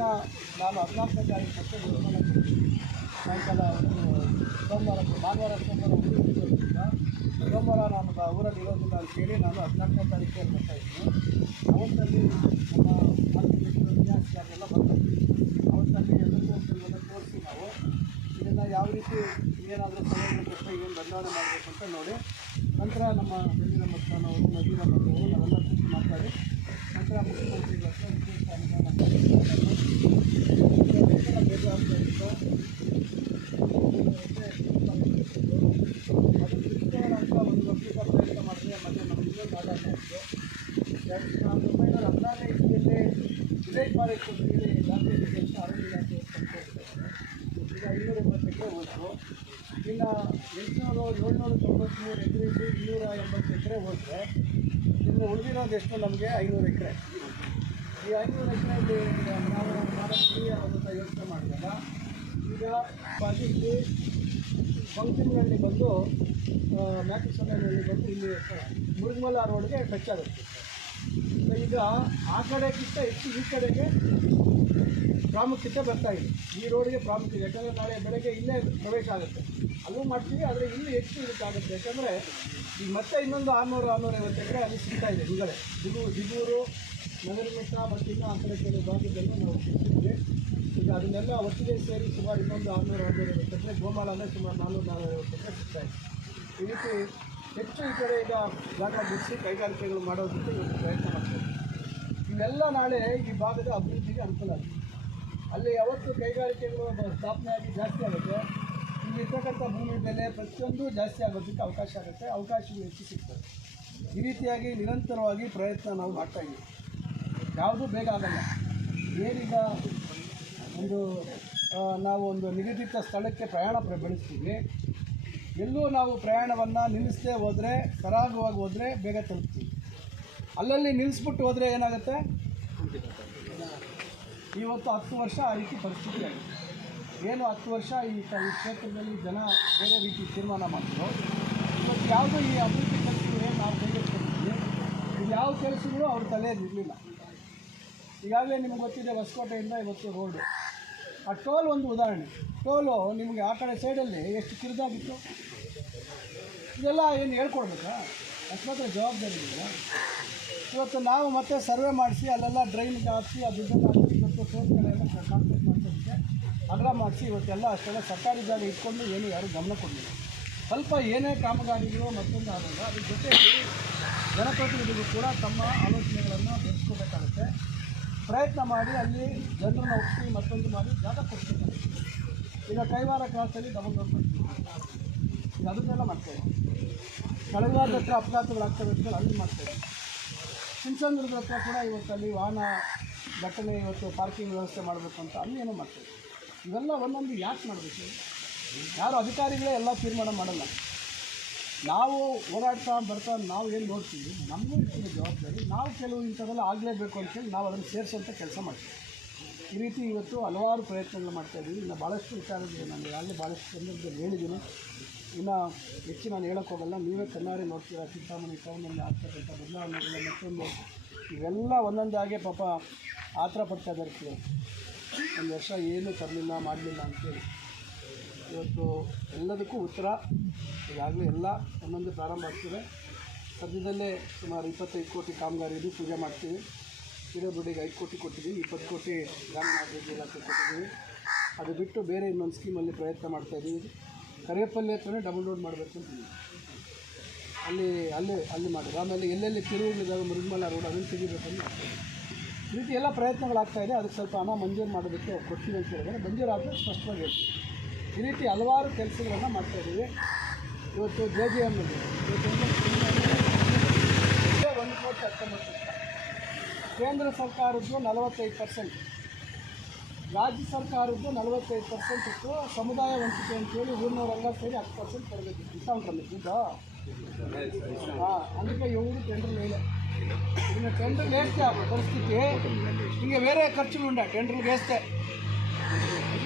ಈಗ ಅದನ್ನು ನಾನು ಹದಿನಾಲ್ಕನೇ ತಾರೀಕು ನಿರ್ಮಾಣ ಸಾಯಂಕಾಲ ಸೋಮವಾರ ಭಾನುವಾರ ಸೋಮವಾರ ಉಳಿದಿರೋದ್ರಿಂದ ಸೋಮವಾರ ನಾನು ಊರಲ್ಲಿ ಇರೋದಿಲ್ಲ ಅಂತೇಳಿ ನಾನು ಹದಿನಾಲ್ಕನೇ ತಾರೀಕು ಬರ್ತಾ ಇದ್ದೀನಿ ಅವತ್ತಲ್ಲಿ ನಮ್ಮ ಎಲ್ಲ ಬರ್ತಾರೆ ಅವತ್ತಲ್ಲಿ ಎಲ್ಲರಿಗೂ ಕೆಲವೆಲ್ಲ ತೋರಿಸಿ ನಾವು ಇದನ್ನು ಯಾವ ರೀತಿ ಏನಾದರೂ ಕೊಟ್ಟರೆ ಏನು ಬದಲಾವಣೆ ಮಾಡಬೇಕು ಅಂತ ನೋಡಿ. ನಂತರ ನಮ್ಮ ಬೆಳ್ಳಿನ ಮಕ್ಕಳವರು ನದಿನ ಮಕ್ಕಳು ಅವೆಲ್ಲ ಕೂತು ಮಾತಾಡಿ. ನಂತರ ಮುಖ್ಯಮಂತ್ರಿಗಳ ವಿಶೇಷ ಅನುದಾನ ಬೇಜಾರು ಅದು ಕ್ರಿಸ್ತವರ ಅಂತ ಒಂದು ವರ್ತಕ ಪ್ರಯತ್ನ ಮಾಡಿದ್ರೆ ಮತ್ತೆ ನಮ್ಮ ಇನ್ನೊಂದು ಆದಾಯ ಆಯಿತು ಸಾವಿರದ ಹದಿನಾರನೇ ಇಸ್ವಿಯಲ್ಲಿ ವಿಲೇಜ್ ಫಾರೆಸ್ಟ್ ಗಾಂಧಿ ಇಲಾಖೆ ಈಗ ಐನೂರ ಎಂಬತ್ತು ಎಕರೆ ಹೋಯ್ತು ಇನ್ನು ಎಂಟುನೂರು ಏಳ್ನೂರ ತೊಂಬತ್ತ್ಮೂರು ಎಕರೆಯಲ್ಲಿ ಇನ್ನೂರ ಎಂಬತ್ತು ಎಕರೆ ಹೋದರೆ ಇನ್ನು ಎಷ್ಟು ನಮಗೆ ಐನೂರು ಎಕರೆ ಈ ಐನೂರು ಎಕರೆಯಲ್ಲಿ ನಾವು ಮಾಡೋಕ್ಕೆ ಅಂತ ಯೋಚನೆ ಮಾಡಿದಾಗ ಈಗ ಅದಕ್ಕೆ ಫಂಕ್ಷನ್ಗಳಲ್ಲಿ ಬಂದು ಮ್ಯಾಕಿ ಸಮಯದಲ್ಲಿ ಬಂದು ಇಲ್ಲಿ ಮುಳುಗ್ಮಲ ರೋಡ್ಗೆ ಟಚ್ ಆಗುತ್ತೆ ಈಗ ಆ ಕಡೆಗಿಂತ ಹೆಚ್ಚು ಈ ಕಡೆಗೆ ಪ್ರಾಮುಖ್ಯತೆ ಬರ್ತಾ ಇದೆ. ಈ ರೋಡ್ಗೆ ಪ್ರಾಮುಖ್ಯತೆ, ಯಾಕಂದರೆ ನಾಳೆ ಬೆಳಗ್ಗೆ ಇಲ್ಲೇ ಪ್ರವೇಶ ಆಗುತ್ತೆ. ಅಲ್ಲೂ ಮಾಡ್ತೀವಿ, ಆದರೆ ಇಲ್ಲಿ ಹೆಚ್ಚು ಇದಕ್ಕಾಗುತ್ತೆ ಯಾಕಂದರೆ ಈಗ ಮತ್ತೆ ಇನ್ನೊಂದು ಆರುನೂರು ಐವತ್ತು ಎಕರೆ ಅಲ್ಲಿ ಸಿಗ್ತಾ ಇದೆ ಹಿಂಗಡೆ ದಿಗು, ದಿಗೂರು, ನಗರಮಿಟ್ಟ ಮತ್ತು ಇನ್ನೂ ಆ ಕಡೆ ಕೆಲವು ಭಾಗದಲ್ಲೂ ನಾವು ಸಿಗ್ತೀವಿ. ಈಗ ಅದನ್ನೆಲ್ಲ ಒಟ್ಟಿಗೆ ಸೇರಿ ಸುಮಾರು ಇನ್ನೊಂದು ಆರುನೂರು ಐವತ್ತು ಎಕರೆ, ಗೋಮಾಳ ಅಂದರೆ ಸುಮಾರು ನಾನ್ನೂರು ನಾನ್ನೂರ ಐವತ್ತು ಎಕರೆ ಸಿಗ್ತಾ ಇದೆ. ಈ ರೀತಿ ಹೆಚ್ಚು ಈ ಕಡೆ ಈಗ ಜಾಗ ಬಿಡಿಸಿ ಕೈಗಾರಿಕೆಗಳು ಮಾಡೋದಕ್ಕೆ ಇವತ್ತು ಪ್ರಯತ್ನ ಮಾಡ್ತೀವಿ ಇವೆಲ್ಲ ನಾಳೆ ಈ ಭಾಗದ ಅಭಿವೃದ್ಧಿಗೆ ಅನುಕೂಲ ಆಗುತ್ತೆ. ಅಲ್ಲಿ ಯಾವತ್ತು ಕೈಗಾರಿಕೆಗಳು ಸ್ಥಾಪನೆ ಆಗಿ ಜಾಸ್ತಿ ಆಗುತ್ತೆ. ಇಲ್ಲಿರ್ತಕ್ಕಂಥ ಭೂಮಿ ಬೆಲೆ ಪ್ರತಿಯೊಂದು ಜಾಸ್ತಿ ಆಗೋದಕ್ಕೆ ಅವಕಾಶ ಆಗುತ್ತೆ. ಅವಕಾಶಗಳು ಹೆಚ್ಚು ಸಿಗ್ತದೆ ಈ ರೀತಿಯಾಗಿ ನಿರಂತರವಾಗಿ ಪ್ರಯತ್ನ ನಾವು ಮಾಡ್ತಾ ಇದ್ದೀವಿ. ಯಾವುದೂ ಬೇಗ ಆಗಲ್ಲ. ಏನೀಗ ಒಂದು ನಾವು ಒಂದು ನಿಗದಿತ ಸ್ಥಳಕ್ಕೆ ಪ್ರಯಾಣ ಪ್ರ- ಬೆಳೆಸ್ತೀವಿ. ಎಲ್ಲೂ ನಾವು ಪ್ರಯಾಣವನ್ನು ನಿಲ್ಲಿಸದೆ ಹೋದರೆ ಸರಾಗವಾಗಿ ಹೋದರೆ ಬೇಗ ತಲುಪ್ತೀವಿ. ಅಲ್ಲಲ್ಲಿ ನಿಲ್ಲಿಸ್ಬಿಟ್ಟು ಹೋದರೆ ಏನಾಗುತ್ತೆ? ಇವತ್ತು ಹತ್ತು ವರ್ಷ ಆ ರೀತಿ ಪರಿಸ್ಥಿತಿ ಆಗಿದೆ. ಏನು ಹತ್ತು ವರ್ಷ ಈ ಕ್ಷೇತ್ರದಲ್ಲಿ ಜನ ಬೇರೆ ರೀತಿ ತೀರ್ಮಾನ ಮಾಡಿದ್ರು ಇವತ್ತು ಯಾವುದು ಈ ಅಭಿವೃದ್ಧಿ ಕೆಲಸಗಳು ನಾವು ಕೈಗೆತ್ತಿದ್ದೀವಿ ಇದು ಯಾವ ಕೆಲಸಗಳು ಅವ್ರ ತಲೆಯಲ್ಲಿ ಇರಲಿಲ್ಲ. ಈಗಾಗಲೇ ನಿಮ್ಗೆ ಗೊತ್ತಿದೆ ಹೊಸಕೋಟೆಯಿಂದ ಇವತ್ತು ರೋಡು. ಆ ಟೋಲ್ ಒಂದು ಉದಾಹರಣೆ. ಟೋಲು ನಿಮಗೆ ಆ ಕಡೆ ಸೈಡಲ್ಲಿ ಎಷ್ಟು ಕಿರಿದಾಗಿತ್ತು? ಇದೆಲ್ಲ ಏನು ಹೇಳ್ಕೊಡ್ಬೇಕಾ? ಅಷ್ಟು ಜವಾಬ್ದಾರಿ ಇದೆ ಇವತ್ತು ನಾವು ಮತ್ತೆ ಸರ್ವೆ ಮಾಡಿಸಿ, ಅಲ್ಲೆಲ್ಲ ಡ್ರೈನ್ಗೆ ಹಾಕಿಸಿ, ಆ ದುಡ್ಡನ್ನು ಇವತ್ತು ಸೋಸ್ಗಳೆಲ್ಲ ಕಡೆ ಮಾಡ್ಕೊಂಡಿದ್ದೆ ಅಗ್ರ ಮಾಡಿಸಿ, ಇವತ್ತೆಲ್ಲ ಅಷ್ಟೆಲ್ಲ ಸರ್ಕಾರಿ ಜಾಗ ಇಟ್ಕೊಂಡು ಏನು ಯಾರು ಗಮನ ಕೊಡಲಿಲ್ಲ. ಸ್ವಲ್ಪ ಏನೇ ಕಾಮಗಾರಿಗಳು ಮತ್ತೊಂದು ಆದಾಗ ಅದ್ರ ಜೊತೆಗೆ ಜನಪ್ರತಿನಿಧಿಗಳು ಕೂಡ ತಮ್ಮ ಆಲೋಚನೆಗಳನ್ನು ಬೆಳೆಸ್ಕೋಬೇಕಾಗುತ್ತೆ. ಪ್ರಯತ್ನ ಮಾಡಿ ಅಲ್ಲಿ ಜನರನ್ನು ಒಪ್ಪಿಸಿ ಮತ್ತೊಂದು ಮಾಡಿ ಜಾಗ ಕೊಡ್ತೀವಿ ಈಗ ಕೈವಾರ ಕ್ರಾಸಲ್ಲಿ ಡಬಲ್ ಡೋರ್ ಕೊಡ್ತೀವಿ ಅದನ್ನೆಲ್ಲ ಮಾಡ್ತೇವೆ. ಕಳೆದ ಹತ್ರ ಅಪಘಾತಗಳಾಗ್ತವೆ ಅಂತ ಅಲ್ಲಿ ಮಾಡ್ತೇವೆ. ಚಿಂಚಂದ್ರದ ಹತ್ರ ಕೂಡ ಇವತ್ತು ಅಲ್ಲಿ ವಾಹನ ಘಟನೆ ಇವತ್ತು ಪಾರ್ಕಿಂಗ್ ವ್ಯವಸ್ಥೆ ಮಾಡಬೇಕು ಅಂತ ಅಲ್ಲಿ ಏನೋ ಮಾಡ್ತೇವೆ. ಇವೆಲ್ಲ ಒಂದೊಂದು ಯಾಕೆ ಮಾಡಬೇಕು? ಯಾರು ಅಧಿಕಾರಿಗಳೇ ಎಲ್ಲ ತೀರ್ಮಾನ ಮಾಡಲ್ಲ. ನಾವು ಓಡಾಡ್ತಾ ಬರ್ತಾ ನಾವು ಏನು ನೋಡ್ತೀವಿ? ನಮಗೂ ಇರ್ತದೆ ಜವಾಬ್ದಾರಿ. ನಾವು ಕೆಲವು ಇಂಥದ್ದೆಲ್ಲ ಆಗಲೇಬೇಕು ಅಂತೇಳಿ ನಾವು ಅದನ್ನು ಸೇರಿಸೋಂಥ ಕೆಲಸ ಮಾಡ್ತೀವಿ. ಈ ರೀತಿ ಇವತ್ತು ಹಲವಾರು ಪ್ರಯತ್ನಗಳು ಮಾಡ್ತಾ ಇದ್ದೀವಿ. ಇನ್ನು ಭಾಳಷ್ಟು ವಿಚಾರಗಳು ನಾನು ಅಲ್ಲಿ ಭಾಳಷ್ಟು ಸಂದರ್ಭದಲ್ಲಿ ಹೇಳಿದ್ದೀನಿ. ಇನ್ನು ಹೆಚ್ಚು ನಾನು ಹೇಳೋಕ್ಕೆ ಹೋಗಲ್ಲ. ನೀವೇ ಕಣ್ಣಾರೆ ನೋಡ್ತೀರಾ? ಚಿಂತಾಮಣಿ ಟೌನಲ್ಲಿ ಆಗ್ತಕ್ಕಂಥ ಬದಲಾವಣೆಗಳು ಮತ್ತೊಂದು. ಇವೆಲ್ಲ ಒಂದೊಂದಾಗೆ ಪಾಪ ಆತರ ಪಡ್ತಾ ಇದ್ದಾರೆ. ಒಂದು ವರ್ಷ ಏನೂ ತರಲಿಲ್ಲ, ಮಾಡಲಿಲ್ಲ ಅಂತೇಳಿ. ಇವತ್ತು ಎಲ್ಲದಕ್ಕೂ ಉತ್ತರ. ಈಗಾಗಲೇ ಎಲ್ಲ ಒಂದೊಂದು ಪ್ರಾರಂಭ ಆಗ್ತಿದೆ. ಸದ್ಯದಲ್ಲೇ ಸುಮಾರು ಇಪ್ಪತ್ತೈದು ಕೋಟಿ ಕಾಮಗಾರಿಯಲ್ಲಿ ಪೂಜೆ ಮಾಡ್ತೀವಿ. ಹಿರೇಬುಡಿಗೆ ಐದು ಕೋಟಿ ಕೊಟ್ಟಿದ್ದೀವಿ. ಇಪ್ಪತ್ತು ಕೋಟಿ ಗ್ರಾಮೀಣಾಭಿವೃದ್ಧಿ ಇಲಾಖೆ ಕೊಟ್ಟಿದ್ದೀವಿ. ಅದು ಬಿಟ್ಟು ಬೇರೆ ಇನ್ನೊಂದು ಸ್ಕೀಮಲ್ಲಿ ಪ್ರಯತ್ನ ಮಾಡ್ತಾ ಇದ್ದೀವಿ. ಕರಿಯಪ್ಪಲ್ಲಿ ಹತ್ರನೇ ಡಬಲ್ ರೋಡ್ ಮಾಡಬೇಕು ಅಂತಿದ್ದೀವಿ ಅಲ್ಲಿ ಅಲ್ಲಿ ಅಲ್ಲಿ ಮಾಡಿದ್ರು ಆಮೇಲೆ ಎಲ್ಲೆಲ್ಲಿ ತಿರುವುಗಳಿದ್ದಾವೆ ಮುರುಗಮಲ ರೋಡ್ ಅದನ್ನು ತೆಗಿಬೇಕಂತ ಮಾಡ್ತೀವಿ. ಈ ರೀತಿ ಎಲ್ಲ ಪ್ರಯತ್ನಗಳಾಗ್ತಾ ಇದೆ. ಅದಕ್ಕೆ ಸ್ವಲ್ಪ ಹಣ ಮಂಜೂರು ಮಾಡೋದಕ್ಕೆ ಕೊಡ್ತೀವಿ ಅಂತ ಹೇಳಿದರೆ ಮಂಜೂರು ಆದರೆ ಸ್ಪಷ್ಟವಾಗಿ ಹೇಳ್ತೀವಿ. ಈ ರೀತಿ ಹಲವಾರು ಕೆಲಸಗಳನ್ನು ಮಾಡ್ತಾ ಇದ್ದೀವಿ. ಇವತ್ತು ಜೆ ಜಿ ಎಂ ಒಂದು ಕೋಟಿ ಹತ್ತೊಂಬತ್ತು ಕೇಂದ್ರ ಸರ್ಕಾರದ್ದು ನಲವತ್ತೈದು ಪರ್ಸೆಂಟ್. ರಾಜ್ಯ ಸರ್ಕಾರದ್ದು ನಲವತ್ತೈದು ಪರ್ಸೆಂಟ್ ಇತ್ತು. ಸಮುದಾಯ ವಂಚಿಕೆ ಅಂತೇಳಿ ಊರಿನವರೆಲ್ಲ ಸೇರಿ ಹತ್ತು ಪರ್ಸೆಂಟ್ ಕೊಡಬೇಕಿತ್ತು ಉಂಟಲ್ಲ. ಇದ್ದ ಹಾಂ ಅದಕ್ಕೆ ಇವರು ಟೆಂಡರ್ ಮೇಲೆ. ಇನ್ನು ಟೆಂಡರ್ ವೇಸ್ಟೇ ಆಗೋ ಪರಿಸ್ಥಿತಿ, ಹಿಂಗೆ ಬೇರೆ ಖರ್ಚುಗಳುಂಡ ಟೆಂಡರ್ ವೇಸ್ಟೇ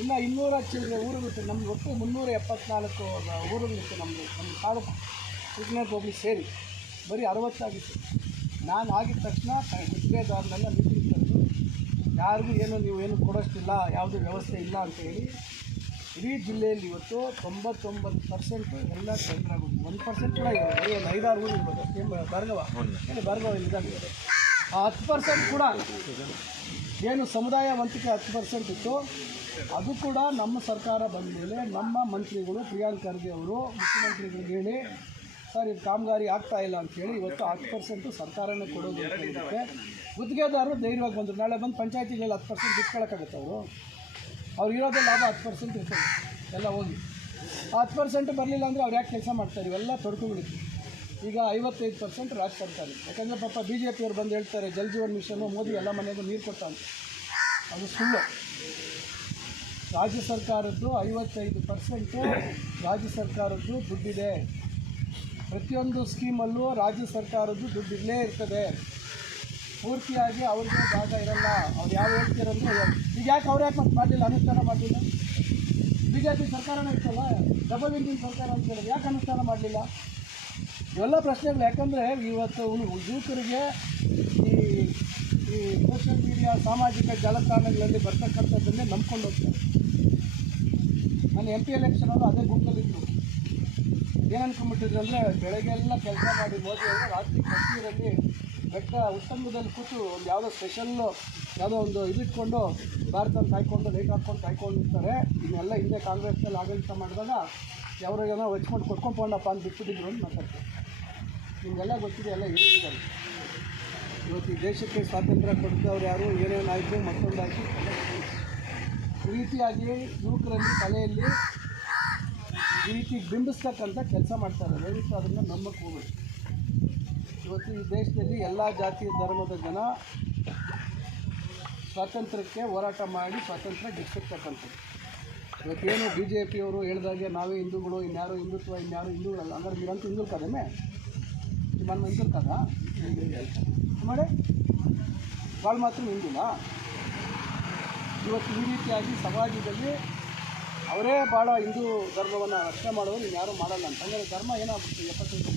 ಇನ್ನು ಇನ್ನೂರ ಚಿಲ್ಲರೆ ಊರುಗಳಿತ್ತು ನಮ್ಗೆ ಒಟ್ಟು ಮುನ್ನೂರ ಎಪ್ಪತ್ನಾಲ್ಕು ಊರುಗಳಿತ್ತು ನಮ್ಮದು ನಮ್ಮ ತಾಲೂಕು ಚಿಕ್ಕನೂರು ಹೋಗಿ ಸೇರಿ, ಬರೀ ಅರವತ್ತಾಗಿತ್ತು. ನಾನು ಆಗಿದ ತಕ್ಷಣ ಗುತ್ತಿಗೆದಾರನೆಲ್ಲ ಮೀಟಿಂಗ್ ಯಾರಿಗೂ ಏನು ನೀವು ಏನು ಕೊಡೋಷ್ಟಿಲ್ಲ, ಯಾವುದೇ ವ್ಯವಸ್ಥೆ ಇಲ್ಲ ಅಂತ ಹೇಳಿ, ಇಡೀ ಜಿಲ್ಲೆಯಲ್ಲಿ ಇವತ್ತು ತೊಂಬತ್ತೊಂಬತ್ತು ಪರ್ಸೆಂಟು ಎಲ್ಲ ಆಗೋದು ಒಂದು ಪರ್ಸೆಂಟ್ ಕೂಡ ಬರೀ ಒಂದು ಐದಾರು ಊರು ಇರ್ಬೋದು. ಭಾರ್ಗವ ಏನು ಭಾರ್ಗವ ಇಲ್ಲಿದೆ ಆ ಹತ್ತು ಪರ್ಸೆಂಟ್ ಕೂಡ ಏನು ಸಮುದಾಯ ವಂತಿಕೆ ಹತ್ತು ಪರ್ಸೆಂಟ್ ಇತ್ತು. ಅದು ಕೂಡ ನಮ್ಮ ಸರ್ಕಾರ ಬಂದ ಮೇಲೆ ನಮ್ಮ ಮಂತ್ರಿಗಳು ಪ್ರಿಯಾಂಕ್ ಖರ್ಗೆ ಅವರು, ಮುಖ್ಯಮಂತ್ರಿಗಳಿಗೆ ಹೇಳಿ, ಸರ್, ಇದು ಕಾಮಗಾರಿ ಆಗ್ತಾ ಇಲ್ಲ ಅಂತೇಳಿ ಇವತ್ತು ಹತ್ತು ಪರ್ಸೆಂಟು ಸರ್ಕಾರನೇ ಕೊಡೋದು ಗುತ್ತಿಗೆದಾರರು ಧೈರ್ಯವಾಗಿ ಬಂದರು. ನಾಳೆ ಬಂದು ಪಂಚಾಯತಿಗಳಲ್ಲಿ ಹತ್ತು ಪರ್ಸೆಂಟ್ ಇಟ್ಕೊಳಕ್ಕಾಗತ್ತೆ ಅವರು? ಅವ್ರು ಇರೋದೇ ಲಾಭ, ಹತ್ತು ಪರ್ಸೆಂಟ್ ಇರ್ತದೆ. ಎಲ್ಲ ಹೋಗಿ. ಹತ್ತು ಪರ್ಸೆಂಟ್ ಬರಲಿಲ್ಲ ಅಂದರೆ ಅವ್ರು ಯಾಕೆ ಕೆಲಸ ಮಾಡ್ತಾರೆ ಇವೆಲ್ಲ ತೊಡ್ಕೊಬಿಡುತ್ತೆ. ಈಗ ಐವತ್ತೈದು ಪರ್ಸೆಂಟ್ ರಾಜ್ ಸರ್ಕಾರ. ಯಾಕಂದರೆ ಪಾಪ ಬಿ ಜೆ ಪಿಯವ್ರು ಬಂದು ಹೇಳ್ತಾರೆ, ಜಲ್ ಜೀವನ್ ಮಿಷನ್ನು ಮೋದಿ ಎಲ್ಲ ಮನೆಗೂ ನೀರು ಕೊಟ್ಟಾನೆ. ಅದು ಸುಳ್ಳು. ರಾಜ್ಯ ಸರ್ಕಾರದ್ದು ಐವತ್ತೈದು ಪರ್ಸೆಂಟು ರಾಜ್ಯ ಸರ್ಕಾರದ್ದು ದುಡ್ಡಿದೆ. ಪ್ರತಿಯೊಂದು ಸ್ಕೀಮಲ್ಲೂ ರಾಜ್ಯ ಸರ್ಕಾರದ್ದು ದುಡ್ಡು ಇರಲೇ ಇರ್ತದೆ. ಪೂರ್ತಿಯಾಗಿ ಅವ್ರಿಗೆ ಭಾಗ ಇರಲ್ಲ. ಅವ್ರು ಯಾವ ಹೇಳ್ತಿರಂದ್ರೆ ಈಗ ಯಾಕೆ ಅವ್ರು ಯಾಕೆ ಮತ್ತೆ ಮಾಡಲಿಲ್ಲ? ಅನುಷ್ಠಾನ ಮಾಡಲಿಲ್ಲ? ಬಿ ಜೆ ಪಿ ಸರ್ಕಾರನೇ ಇರ್ತಲ್ಲ ಡಬಲ್ ಇಂಜಿನ್ ಸರ್ಕಾರ ಅಂತ ಹೇಳಿದ್ರೆ ಯಾಕೆ ಅನುಷ್ಠಾನ ಮಾಡಲಿಲ್ಲ? ಇವೆಲ್ಲ ಪ್ರಶ್ನೆಗಳು. ಯಾಕಂದರೆ ಇವತ್ತು ಯುವಕರಿಗೆ ಈ ಈ ಸೋಷಿಯಲ್ ಮೀಡಿಯಾ ಸಾಮಾಜಿಕ ಜಾಲತಾಣಗಳಲ್ಲಿ ಬರ್ತಕ್ಕಂಥದ್ದನ್ನೇ ನಂಬ್ಕೊಂಡು ಹೋಗ್ತಾರೆ. ನಾನು ಎಂ ಪಿ ಎಲೆಕ್ಷನಲ್ಲೂ ಅದೇ ಗುಂಪಲ್ಲಿತ್ತು ಏನು ಏನನ್ಕೊಂಡ್ಬಿಟ್ಟಿದ್ರು ಅಂದರೆ ಬೆಳಗ್ಗೆ ಎಲ್ಲ ಕೆಲಸ ಮಾಡಿ ಮೋದಿ ಅವರು ರಾತ್ರಿ ಕಾಶ್ಮೀರಲ್ಲಿ ಬೆಟ್ಟ ಉತ್ತಂಗದಲ್ಲಿ ಕೂತು ಒಂದು ಯಾವುದೋ ಸ್ಪೆಷಲ್ಲು ಯಾವುದೋ ಒಂದು ಇದಿಟ್ಕೊಂಡು ಭಾರತ ಕಾಯ್ಕೊಂಡು ಲೈಟ್ ಹಾಕ್ಕೊಂಡು ಕಾಯ್ಕೊಂಡಿರ್ತಾರೆ ಇನ್ನೆಲ್ಲ ಹಿಂದೆ ಕಾಂಗ್ರೆಸ್ನಲ್ಲಿ ಆಡಳಿತ ಮಾಡಿದಾಗ ಯಾರೋ ಏನೋ ಕೊಟ್ಕೊಂಡು ಕೊಟ್ಕೊಂಡ್ಕೊಂಡಪ್ಪ ಅಂತ ಬಿಟ್ಬಿಟ್ಟಿದ್ರು ಅಂತ ಮಾತಾಡ್ತಾರೆ. ನಿಮಗೆಲ್ಲ ಗೊತ್ತಿದೆ, ಎಲ್ಲ ಹೇಳಿದ್ದಾರೆ. ಇವತ್ತು ದೇಶಕ್ಕೆ ಸ್ವಾತಂತ್ರ್ಯ ಕೊಡ್ತವ್ರು ಯಾರು? ಏನೇನು ಆಯಿತು? ಮತ್ತೊಂದು ಆಯಿತು ಈ ರೀತಿಯಾಗಿ ಯುವಕರಲ್ಲಿ ತಲೆಯಲ್ಲಿ ರೀತಿ ಬಿಂಬಿಸ್ತಕ್ಕಂಥ ಕೆಲಸ ಮಾಡ್ತಾರೆ ದಯವಿಟ್ಟು ಅದನ್ನು ನಮ್ಮಕ್ಕೆ ಇವತ್ತು ಈ ದೇಶದಲ್ಲಿ ಎಲ್ಲ ಜಾತಿ ಧರ್ಮದ ಜನ ಸ್ವಾತಂತ್ರ್ಯಕ್ಕೆ ಹೋರಾಟ ಮಾಡಿ ಸ್ವಾತಂತ್ರ್ಯ ಗೆಲ್ಲಿಸ್ತಕ್ಕಂಥದ್ದು ಇವತ್ತೇನು ಬಿ ಜೆ ಪಿಯವರು ಹೇಳಿದಾಗೆ ನಾವೇ ಹಿಂದೂಗಳು, ಇನ್ಯಾರು ಹಿಂದುತ್ವ, ಇನ್ಯಾರು ಹಿಂದೂಗಳಲ್ಲ. ಅಂದ್ರೆ ನೀವಂತೂ ಹಿಂದೂ ಕದಮೆ ನಿಮ್ಮ ಹಿಂದೂ ಕದ? ಮಾಡಿ ಭಾಳ ಮಾತ್ರ ಹಿಂದೂಲಾ ಇವತ್ತು ಈ ರೀತಿಯಾಗಿ ಸಮಾಜದಲ್ಲಿ ಅವರೇ ಭಾಳ ಹಿಂದೂ ಧರ್ಮವನ್ನು ರಕ್ಷಣೆ ಮಾಡೋದು ಇನ್ನು ಯಾರೂ ಮಾಡಲ್ಲ ಅಂತ. ಹಂಗಾರೆ ಧರ್ಮ ಏನಾಗ್ಬಿಡ್ತು ಎಪ್ಪತ್ತೈದು?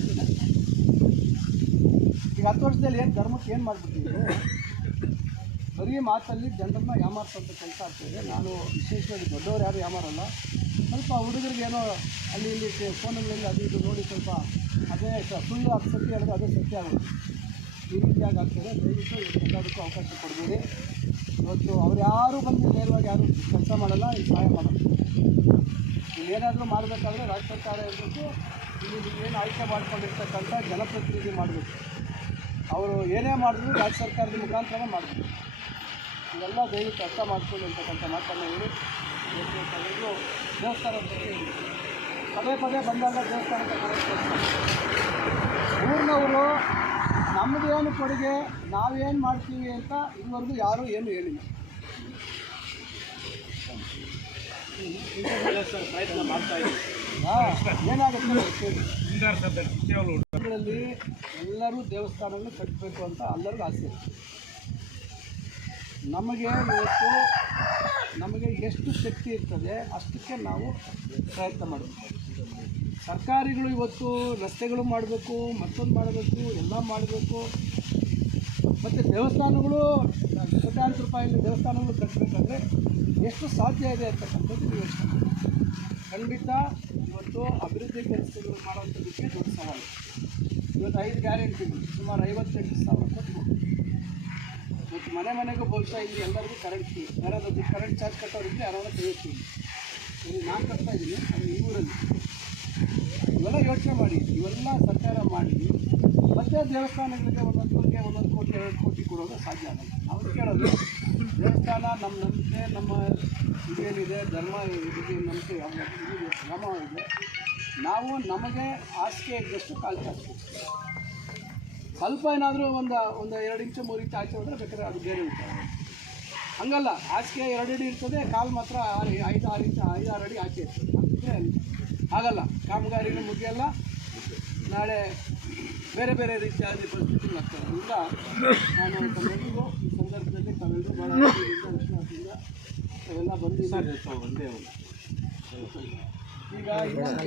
ಈಗ ಹತ್ತು ವರ್ಷದಲ್ಲಿ ಏನು ಧರ್ಮಕ್ಕೆ ಏನು ಮಾಡಿಬಿಟ್ಟಿದ್ರು? ಬರೀ ಮಾತಲ್ಲಿ ಜನರನ್ನ ಯಾಮಾರಿಸೋಂಥ ಕೆಲಸ ಆಗ್ತಿದೆ. ನಾನು ವಿಶೇಷವಾಗಿ ದೊಡ್ಡವರು ಯಾರು ಯಾಮಾರಲ್ಲ. ಸ್ವಲ್ಪ ಹುಡುಗರಿಗೆ ಏನೋ ಅಲ್ಲಿ ಇಲ್ಲಿ ಫೋನಲ್ಲಿ ಅದು ಇದು ನೋಡಿ ಸ್ವಲ್ಪ ಅದೇ ಸುಳ್ಳು ಅದು ಸತ್ಯ ಹೇಳಿದ್ರೆ ಅದೇ ಸತ್ಯ ಆಗುತ್ತೆ. ಈ ರೀತಿಯಾಗಿ ಆಗ್ತದೆ. ದಯವಿಟ್ಟು ಎಲ್ಲದಕ್ಕೂ ಅವಕಾಶ ಕೊಡಬೇಡಿ. ಇವತ್ತು ಅವ್ರು ಯಾರು ಬಂದು ನೇರವಾಗಿ ಯಾರು ಕೆಲಸ ಮಾಡಲ್ಲ, ಈ ಸಹಾಯ ಮಾಡಲ್ಲ. ಇಲ್ಲಿ ಏನಾದರೂ ಮಾಡಬೇಕಾದ್ರೆ ರಾಜ್ಯ ಸರ್ಕಾರ ಇರಬೇಕು ಇಲ್ಲಿ ಏನು ಆಯ್ಕೆ ಮಾಡ್ಕೊಂಡಿರ್ತಕ್ಕಂಥ ಜನಪ್ರತಿನಿಧಿ ಮಾಡಬೇಕು. ಅವರು ಏನೇ ಮಾಡಿದ್ರು ರಾಜ್ಯ ಸರ್ಕಾರದ ಮುಖಾಂತರನೇ ಮಾಡಬೇಕು. ಇವೆಲ್ಲ ದಯವಿಟ್ಟು ಅರ್ಥ ಮಾಡ್ಕೊಳ್ಳಿ ಅಂತಕ್ಕಂಥ ಮಾತನ್ನು ಹೇಳಿ ದೇವಸ್ಥಾನ ದೇವಸ್ಥಾನದ ಹೇಳಿ. ಪದೇ ಪದೇ ಬಂದಾಗ ದೇವಸ್ಥಾನಕ್ಕೆ ಊರಿನವರು ನಮ್ಮದೇನು ಕೊಡುಗೆ, ನಾವೇನು ಮಾಡ್ತೀವಿ ಅಂತ ಇದುವರೆಗೂ ಯಾರೂ ಏನು ಹೇಳಿಲ್ಲ ಏನಾಗುತ್ತೆ ಎಲ್ಲರೂ ದೇವಸ್ಥಾನಗಳು ಕಟ್ಟಬೇಕು ಅಂತ ಎಲ್ಲರಿಗೂ ಆಸೆ. ನಮಗೆ ಇವತ್ತು ನಮಗೆ ಎಷ್ಟು ಶಕ್ತಿ ಇರ್ತದೆ ಅಷ್ಟಕ್ಕೆ ನಾವು ಪ್ರಯತ್ನ ಮಾಡಬೇಕು. ಸರ್ಕಾರಿಗಳು ಇವತ್ತು ರಸ್ತೆಗಳು ಮಾಡಬೇಕು, ಮತ್ತೊಂದು ಮಾಡಬೇಕು, ಎಲ್ಲ ಮಾಡಬೇಕು. ಮತ್ತು ದೇವಸ್ಥಾನಗಳು ಕೋಟ್ಯಾಂತರ ರೂಪಾಯಿಯಲ್ಲಿ ದೇವಸ್ಥಾನಗಳು ಕಟ್ಟಬೇಕಂದ್ರೆ ಎಷ್ಟು ಸಾಧ್ಯ ಇದೆ ಅಂತಕ್ಕಂಥದ್ದು ಯೋಚನೆ ಖಂಡಿತ ಇವತ್ತು ಅಭಿವೃದ್ಧಿ ಕೆಲಸಗಳು ಮಾಡೋಂಥದ್ದಕ್ಕೆ ದೊಡ್ಡ ಸವಾಲು. ಇವತ್ತು ಐದು ಗ್ಯಾರಂಟಿಗಳು, ಸುಮಾರು ಐವತ್ತೆಂಟು ಸಾವಿರ ಕೋಟಿ ಇವತ್ತು ಮನೆ ಮನೆಗೂ ಬಹುಶಃ ಇಲ್ಲಿ ಎಲ್ಲರಿಗೂ ಕರೆಂಟ್ ಫ್ರೀ ಯಾರಾದರೂ ಕರೆಂಟ್ ಚಾರ್ಜ್ ಕಟ್ಟೋರಿದ್ರೆ ಯಾರಾದ್ರೂ ಕೈಯ್ತೀವಿ ಇಲ್ಲಿ ನಾನು ಕಟ್ತಾ ಇದ್ದೀನಿ. ಅದು ಈ ಊರಲ್ಲಿ. ಇವೆಲ್ಲ ಯೋಚನೆ ಮಾಡಿ. ಇವೆಲ್ಲ ಸರ್ಕಾರ ಮಾಡಿ ಮತ್ತೆ ದೇವಸ್ಥಾನಗಳಿಗೆ ಒಂದೊಂದಕ್ಕೆ ಒಂದೊಂದು ಕೋಟಿ ಎರಡು ಕೋಟಿ ಕೊಡೋದು ಸಾಧ್ಯ ಆಗಲ್ಲ ನಾವು ಕೇಳೋದು ದೇವಸ್ಥಾನ ನಮ್ಮ ನಂಬಿಕೆ ನಮ್ಮ ಇದೇನಿದೆ ಧರ್ಮ ಇದೆ ನಂಬಿಕೆ ಯಾವ್ದು ಇದೆ, ಇದೆ. ನಾವು ನಮಗೆ ಹಾಸಿಗೆ ಇದ್ದಷ್ಟು ಕಾಲು ಚಾಚಬೇಕು ಸ್ವಲ್ಪ ಏನಾದರೂ ಒಂದು ಒಂದು ಎರಡು ಇಂಚು ಮೂರು ಇಂಚು ಆಚೆ ಹೋದರೆ ಬೇಕಾದ್ರೆ ಅದು ಬೇರೆ ಉಂಟು. ಹಂಗಲ್ಲ ಹಾಸಿಗೆ ಎರಡು ಅಡಿ ಇರ್ತದೆ ಕಾಲು ಮಾತ್ರ ಆರು ಐದು ಆರು ಇಂಚು ಐದು ಆರು ಅಡಿ ಆಚೆ ಇರ್ತದೆ. ಅಂದರೆ ಆಗಲ್ಲ ಕಾಮಗಾರಿನೂ ಮುಗಿಯಲ್ಲ. ನಾಳೆ ಬೇರೆ ಬೇರೆ ರೀತಿಯಾದ ಪರಿಸ್ಥಿತಿ ಆಗ್ತದೆ ಅದರಿಂದ ನಾನು ತಮ್ಮೆಲ್ಲರಿಗೂ ಈ ಸಂದರ್ಭದಲ್ಲಿ ತಾವೆಲ್ಲರೂ ಭಾಳ ವಿಶ್ವಾಸದಿಂದ ತಾವೆಲ್ಲ ಬಂದಿದ್ದಾರೆ. ಒಂದೇ ಒಂದು ಈಗ ಇನ್ನೊಂದು